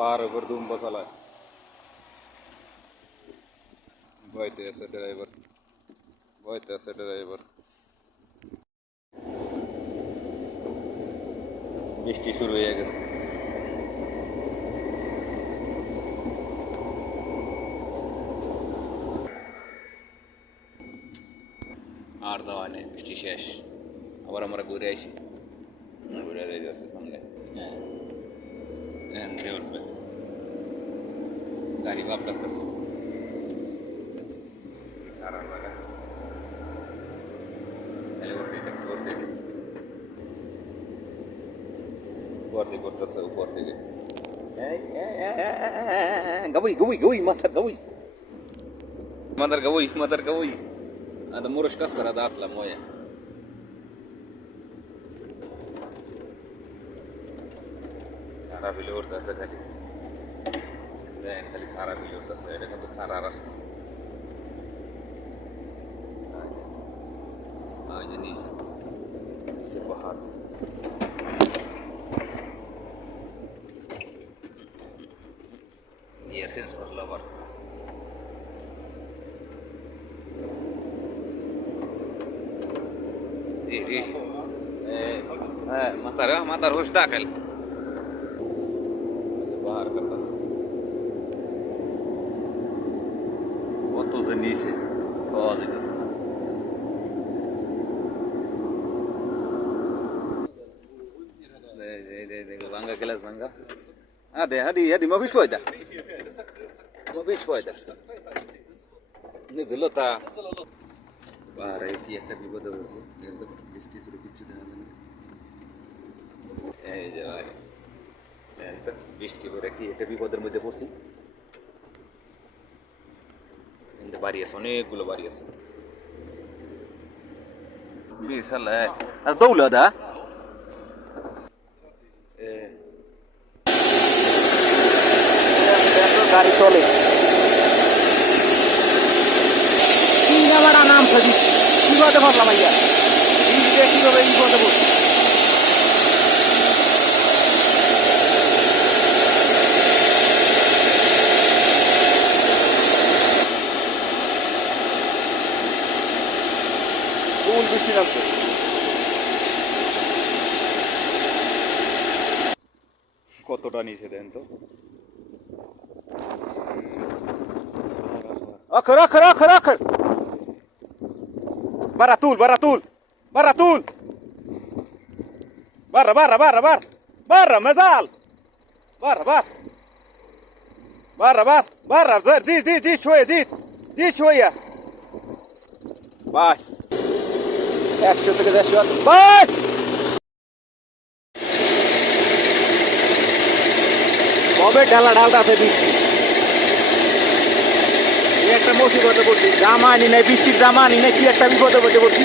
পাহাড়ের উপর দুম্বা চালায় ভয়তে আছে ড্রাইভার বৃষ্টি শুরু হয়ে গেছে আর দেওয়া নেই বৃষ্টি শেষ আবার আমরা ঘুরে আসি ঘুরে যাইতেছে সামনে হ্যাঁ উঠবে গাড়ি ভাব লাগতেছে খারাপ লাগা উপর দিকে করতেছে উপর দিকে গাবুই মাথার গাবুই ada murus kasar ada atla moya খারাপ হইলে উঠতেছে খালি দেখেন খালি খারাপ হইলে উঠতেছে এটা কিন্তু খারাপ রাস্তা ওই যে নিচে পাহাড় ইয়ার চেঞ্জ করলো আবার মাথার হুশ দাখেল বাহার করতেছে কত যে নিচে পাওয়া যেতেছে না ভাঙ্গা গ্লাস ভাঙ্গা هذه ما فيش فايدة نزل তা আর কি একটা বিপদ হয়েছে কিন্তু বৃষ্টি ছিল কিছু দেখা যায় না এই যে ভাই বৃষ্টি পরে কি একটা বিপদের মধ্যে পড়ছি কিন্তু বাড়ি আছে অনেকগুলো বাড়ি আছে বিশাল দৌলদা গাড়ি চলে নাম সাজি কিভাবে ভাবলাম আইয়া কিভাবে বিপদে পড়ছি ফুল বৃষ্টি নামছে কতটা নিচে দেন তো আখর baratul barra mazal barra زيد شويه باي একশো থেকে 150 বাই কবে ঢালটা আছে বৃষ্টি একটা মুসিবতে পড়ছি জামা আনি নাই বৃষ্টির জামা আনি নাই কি একটা বিপদে পড়ছি